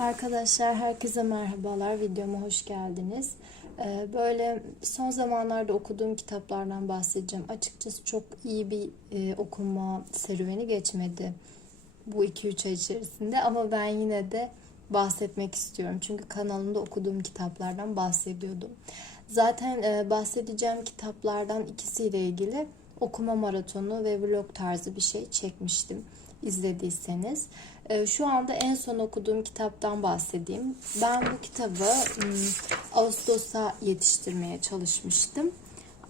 Arkadaşlar herkese merhabalar. Videoma hoş geldiniz. Ee, Böyle son zamanlarda okuduğum kitaplardan bahsedeceğim. Açıkçası çok iyi bir e, okuma serüveni geçmedi bu 2-3 ay içerisinde ama ben yine de bahsetmek istiyorum. Çünkü kanalımda okuduğum kitaplardan bahsediyordum. Zaten e, bahsedeceğim kitaplardan ikisiyle ilgili okuma maratonu ve vlog tarzı bir şey çekmiştim izlediyseniz. E, Şu anda en son okuduğum kitaptan bahsedeyim. Ben bu kitabı ım, Ağustos'a yetiştirmeye çalışmıştım.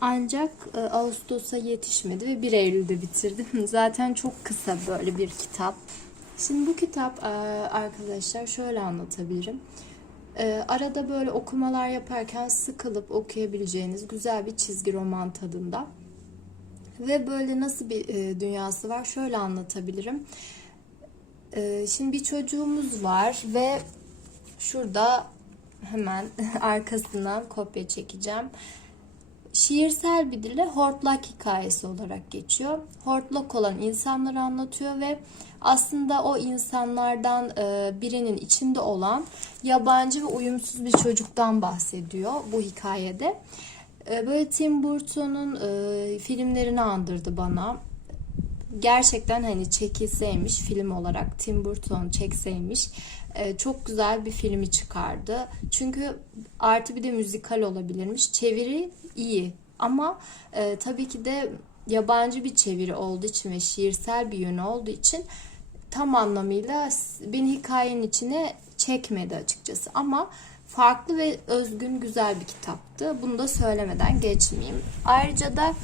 Ancak e, Ağustos'a yetişmedi ve 1 Eylül'de bitirdim. Zaten çok kısa böyle bir kitap. Şimdi bu kitap e, arkadaşlar şöyle anlatabilirim. E, Arada böyle okumalar yaparken sıkılıp okuyabileceğiniz güzel bir çizgi roman tadında. Ve böyle nasıl bir dünyası var şöyle anlatabilirim. E, şimdi bir çocuğumuz var ve şurada hemen arkasından kopya çekeceğim. Şiirsel bir dille hortlak hikayesi olarak geçiyor. Hortlak olan insanları anlatıyor ve aslında o insanlardan e, birinin içinde olan yabancı ve uyumsuz bir çocuktan bahsediyor bu hikayede. E, Böyle Tim Burton'un e, filmlerini andırdı bana. Gerçekten hani çekilseymiş film olarak Tim Burton çekseymiş e, çok güzel bir filmi çıkardı. Çünkü artı bir de müzikal olabilirmiş. Çeviri iyi ama e, tabii ki de yabancı bir çeviri olduğu için ve şiirsel bir yönü olduğu için tam anlamıyla beni hikayenin içine çekmedi açıkçası. Ama farklı ve özgün güzel bir kitaptı. Bunu da söylemeden geçmeyeyim. Ayrıca da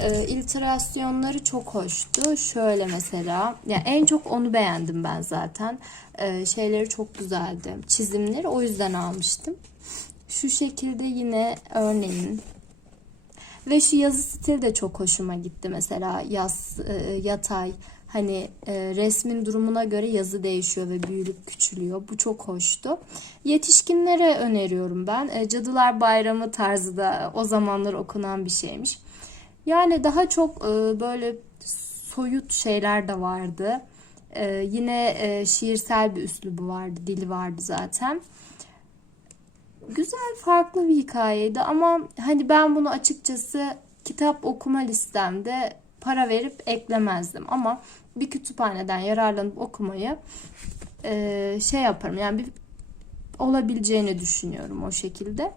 e, illüstrasyonları çok hoştu. Şöyle mesela, yani en çok onu beğendim ben zaten. E, şeyleri çok güzeldi. Çizimleri o yüzden almıştım. Şu şekilde yine örneğin ve şu yazı stili de çok hoşuma gitti mesela yaz e, yatay hani e, resmin durumuna göre yazı değişiyor ve büyülüp küçülüyor. Bu çok hoştu. Yetişkinlere öneriyorum ben. E, Cadılar Bayramı tarzı da o zamanlar okunan bir şeymiş. Yani daha çok e, böyle soyut şeyler de vardı. E, yine e, şiirsel bir üslubu vardı, dili vardı zaten güzel farklı bir hikayeydi ama hani ben bunu açıkçası kitap okuma listemde para verip eklemezdim ama bir kütüphaneden yararlanıp okumayı e, şey yaparım yani bir olabileceğini düşünüyorum o şekilde.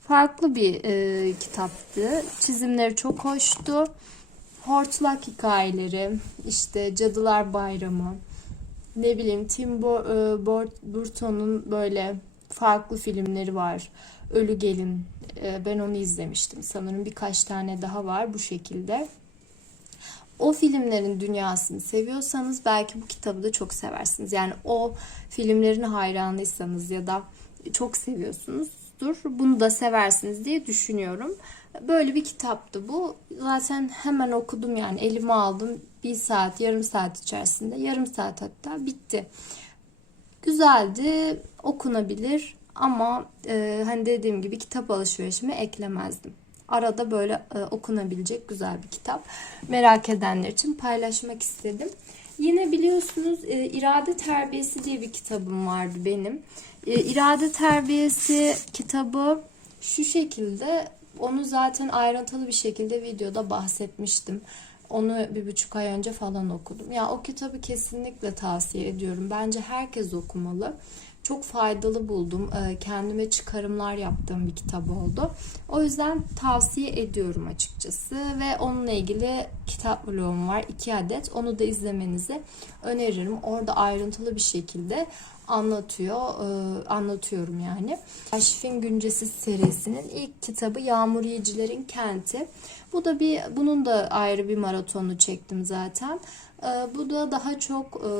Farklı bir e, kitaptı. Çizimleri çok hoştu. Hortlak hikayeleri, işte Cadılar Bayramı, ne bileyim Tim e, Burton'un böyle farklı filmleri var. Ölü Gelin. e, Ben onu izlemiştim. Sanırım birkaç tane daha var bu şekilde. O filmlerin dünyasını seviyorsanız belki bu kitabı da çok seversiniz. Yani o filmlerin hayranıysanız ya da çok seviyorsunuzdur. Bunu da seversiniz diye düşünüyorum. Böyle bir kitaptı bu. Zaten hemen okudum yani elime aldım. Bir saat, yarım saat içerisinde. Yarım saat hatta bitti güzeldi, okunabilir ama e, hani dediğim gibi kitap alışverişime eklemezdim. Arada böyle e, okunabilecek güzel bir kitap. Merak edenler için paylaşmak istedim. Yine biliyorsunuz e, İrade Terbiyesi diye bir kitabım vardı benim. E, İrade Terbiyesi kitabı şu şekilde onu zaten ayrıntılı bir şekilde videoda bahsetmiştim. Onu bir buçuk ay önce falan okudum. Ya o kitabı kesinlikle tavsiye ediyorum. Bence herkes okumalı. Çok faydalı buldum. Ee, Kendime çıkarımlar yaptığım bir kitap oldu. O yüzden tavsiye ediyorum açıkçası. Ve onunla ilgili kitap vlogum var. iki adet. Onu da izlemenizi öneririm. Orada ayrıntılı bir şekilde anlatıyor. Ee, anlatıyorum yani. Arşivin Güncesi serisinin ilk kitabı Yağmur Yiyicilerin Kenti. Bu da bir bunun da ayrı bir maratonu çektim zaten. Ee, bu da daha çok e,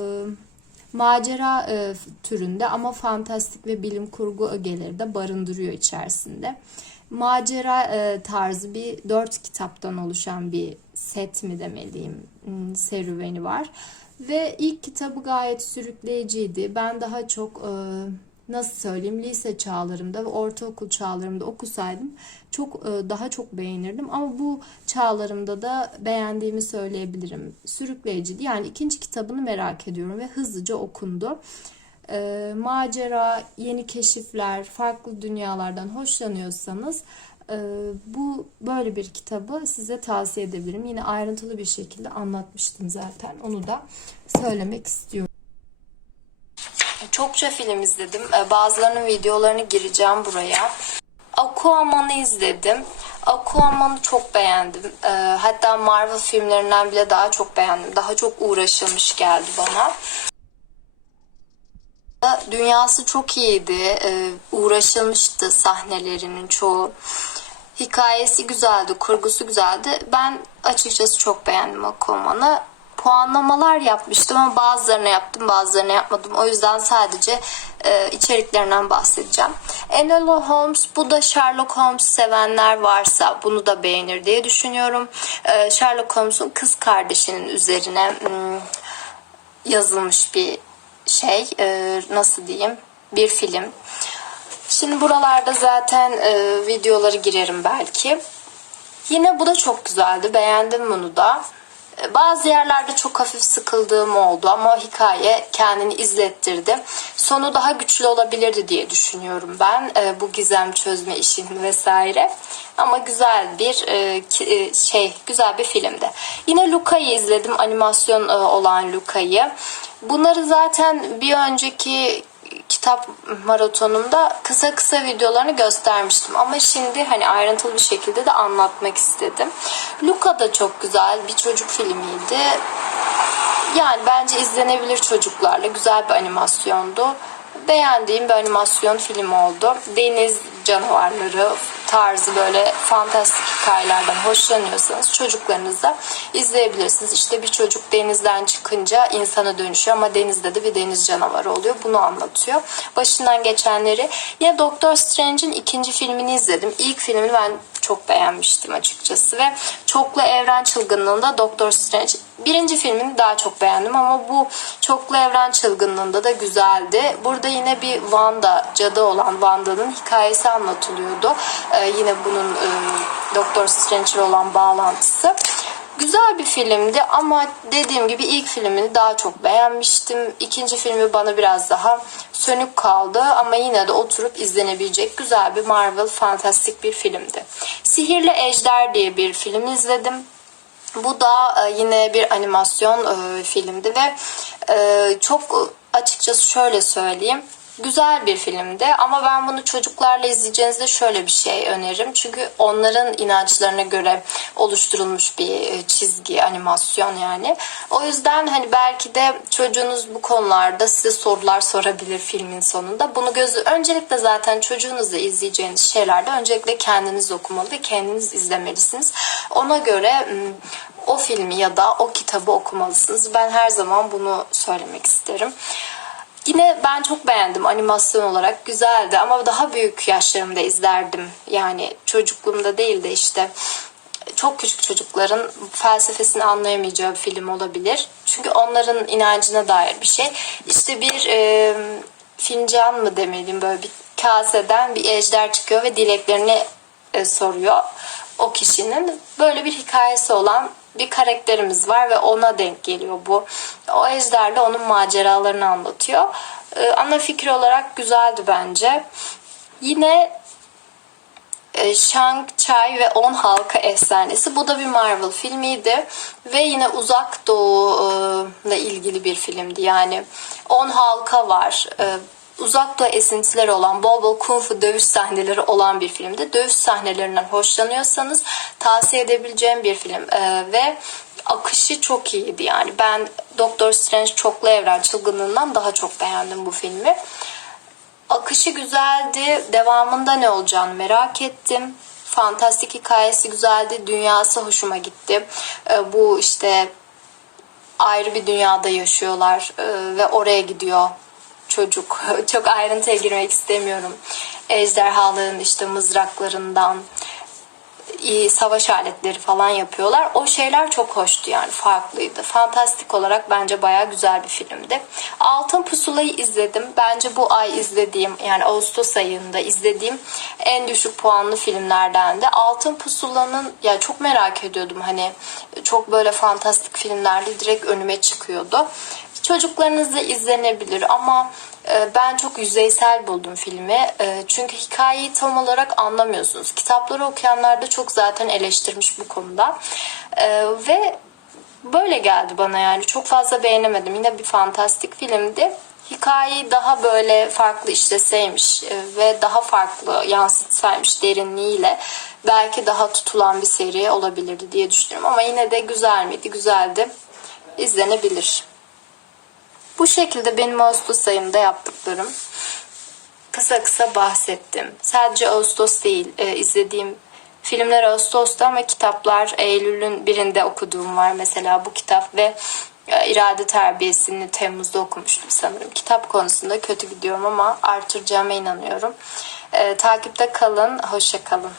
macera e, türünde ama fantastik ve bilim kurgu ögeleri de barındırıyor içerisinde. Macera e, tarzı bir dört kitaptan oluşan bir set mi demeliyim hmm, serüveni var. Ve ilk kitabı gayet sürükleyiciydi. Ben daha çok e, nasıl söyleyeyim lise çağlarımda ve ortaokul çağlarımda okusaydım çok e, daha çok beğenirdim. Ama bu çağlarımda da beğendiğimi söyleyebilirim. Sürükleyiciydi. Yani ikinci kitabını merak ediyorum ve hızlıca okundu. e, macera, yeni keşifler, farklı dünyalardan hoşlanıyorsanız e, bu böyle bir kitabı size tavsiye edebilirim. Yine ayrıntılı bir şekilde anlatmıştım zaten. Onu da söylemek istiyorum. Çokça film izledim. E, Bazılarının videolarını gireceğim buraya. Aquaman'ı izledim. Aquaman'ı çok beğendim. E, hatta Marvel filmlerinden bile daha çok beğendim. Daha çok uğraşılmış geldi bana. Dünyası çok iyiydi. E, uğraşılmıştı sahnelerinin çoğu. Hikayesi güzeldi, kurgusu güzeldi. Ben açıkçası çok beğendim Aquaman'ı. Puanlamalar yapmıştım ama bazılarını yaptım, bazılarını yapmadım. O yüzden sadece e, içeriklerinden bahsedeceğim. Enola Holmes, bu da Sherlock Holmes sevenler varsa bunu da beğenir diye düşünüyorum. E, Sherlock Holmes'un kız kardeşinin üzerine hmm, yazılmış bir şey, e, nasıl diyeyim, bir film. Şimdi buralarda zaten e, videoları girerim belki. Yine bu da çok güzeldi. Beğendim bunu da. Bazı yerlerde çok hafif sıkıldığım oldu ama hikaye kendini izlettirdi. Sonu daha güçlü olabilirdi diye düşünüyorum ben e, bu gizem çözme işini vesaire. Ama güzel bir e, e, şey, güzel bir filmdi. Yine Luka'yı izledim, animasyon olan Luka'yı. Bunları zaten bir önceki kitap maratonumda kısa kısa videolarını göstermiştim ama şimdi hani ayrıntılı bir şekilde de anlatmak istedim. Luca da çok güzel bir çocuk filmiydi. Yani bence izlenebilir çocuklarla güzel bir animasyondu. Beğendiğim bir animasyon film oldu. Deniz canavarları tarzı böyle fantastik hikayelerden hoşlanıyorsanız çocuklarınızla izleyebilirsiniz. İşte bir çocuk denizden çıkınca insana dönüşüyor ama denizde de bir deniz canavarı oluyor. Bunu anlatıyor. Başından geçenleri. Yine Doctor Strange'in ikinci filmini izledim. İlk filmini ben çok beğenmiştim açıkçası ve çoklu evren çılgınlığında Doctor Strange birinci filmini daha çok beğendim ama bu çoklu evren çılgınlığında da güzeldi. Burada yine bir Wanda cadı olan Wanda'nın hikayesi anlatılıyordu. Ee, yine bunun e, Doctor Strange ile olan bağlantısı. Güzel bir filmdi ama dediğim gibi ilk filmini daha çok beğenmiştim. İkinci filmi bana biraz daha sönük kaldı ama yine de oturup izlenebilecek güzel bir Marvel fantastik bir filmdi. Sihirli Ejder diye bir film izledim. Bu da e, yine bir animasyon e, filmdi ve e, çok açıkçası şöyle söyleyeyim. Güzel bir filmdi ama ben bunu çocuklarla izleyeceğinizde şöyle bir şey öneririm. Çünkü onların inançlarına göre oluşturulmuş bir e, çizgi, animasyon yani. O yüzden hani belki de çocuğunuz bu konularda size sorular sorabilir filmin sonunda. Bunu gözü öncelikle zaten çocuğunuzla izleyeceğiniz şeylerde öncelikle kendiniz okumalı ve kendiniz izlemelisiniz. Ona göre o filmi ya da o kitabı okumalısınız. Ben her zaman bunu söylemek isterim. Yine ben çok beğendim animasyon olarak güzeldi ama daha büyük yaşlarımda izlerdim. Yani çocukluğumda değil de işte çok küçük çocukların felsefesini anlayamayacağı bir film olabilir. Çünkü onların inancına dair bir şey. İşte bir e, fincan mı demeliyim böyle bir kaseden bir ejder çıkıyor ve dileklerini e, soruyor o kişinin. Böyle bir hikayesi olan bir karakterimiz var ve ona denk geliyor bu. O ejderle onun maceralarını anlatıyor. Ee, ana fikir olarak güzeldi bence. Yine e, Shang-Chi ve On Halka Efsanesi. Bu da bir Marvel filmiydi. Ve yine Uzak Doğu ile ilgili bir filmdi. Yani On Halka var. E, Uzak Doğu esintileri olan bol bol kung fu dövüş sahneleri olan bir filmdi. Dövüş sahnelerinden hoşlanıyorsanız tavsiye edebileceğim bir film. E, ve akışı çok iyiydi yani. Ben Doctor Strange Çoklu Evren Çılgınlığından daha çok beğendim bu filmi. Akışı güzeldi. Devamında ne olacağını merak ettim. Fantastik hikayesi güzeldi. Dünyası hoşuma gitti. Ee, Bu işte ayrı bir dünyada yaşıyorlar ee, ve oraya gidiyor çocuk. Çok ayrıntıya girmek istemiyorum. Ejderhaların işte mızraklarından iyi savaş aletleri falan yapıyorlar. O şeyler çok hoştu yani farklıydı. Fantastik olarak bence baya güzel bir filmdi. Altın Pusula'yı izledim. Bence bu ay izlediğim yani Ağustos ayında izlediğim en düşük puanlı filmlerdendi. Altın Pusula'nın ya çok merak ediyordum hani çok böyle fantastik filmlerde direkt önüme çıkıyordu. Çocuklarınızla izlenebilir ama e, ben çok yüzeysel buldum filmi. E, çünkü hikayeyi tam olarak anlamıyorsunuz. Kitapları okuyanlar da çok zaten eleştirmiş bu konuda. E, ve böyle geldi bana yani. Çok fazla beğenemedim. Yine bir fantastik filmdi. Hikayeyi daha böyle farklı işleseymiş ve daha farklı yansıtsaymış derinliğiyle belki daha tutulan bir seri olabilirdi diye düşünüyorum. Ama yine de güzel miydi? Güzeldi. İzlenebilir. Bu şekilde benim Ağustos ayımda yaptıklarım. Kısa kısa bahsettim. Sadece Ağustos değil, e, izlediğim filmler Ağustos'ta ama kitaplar Eylül'ün birinde okuduğum var. Mesela bu kitap ve e, İrade Terbiyesi'ni Temmuz'da okumuştum sanırım. Kitap konusunda kötü gidiyorum ama artıracağıma inanıyorum. E, takipte kalın, hoşça kalın.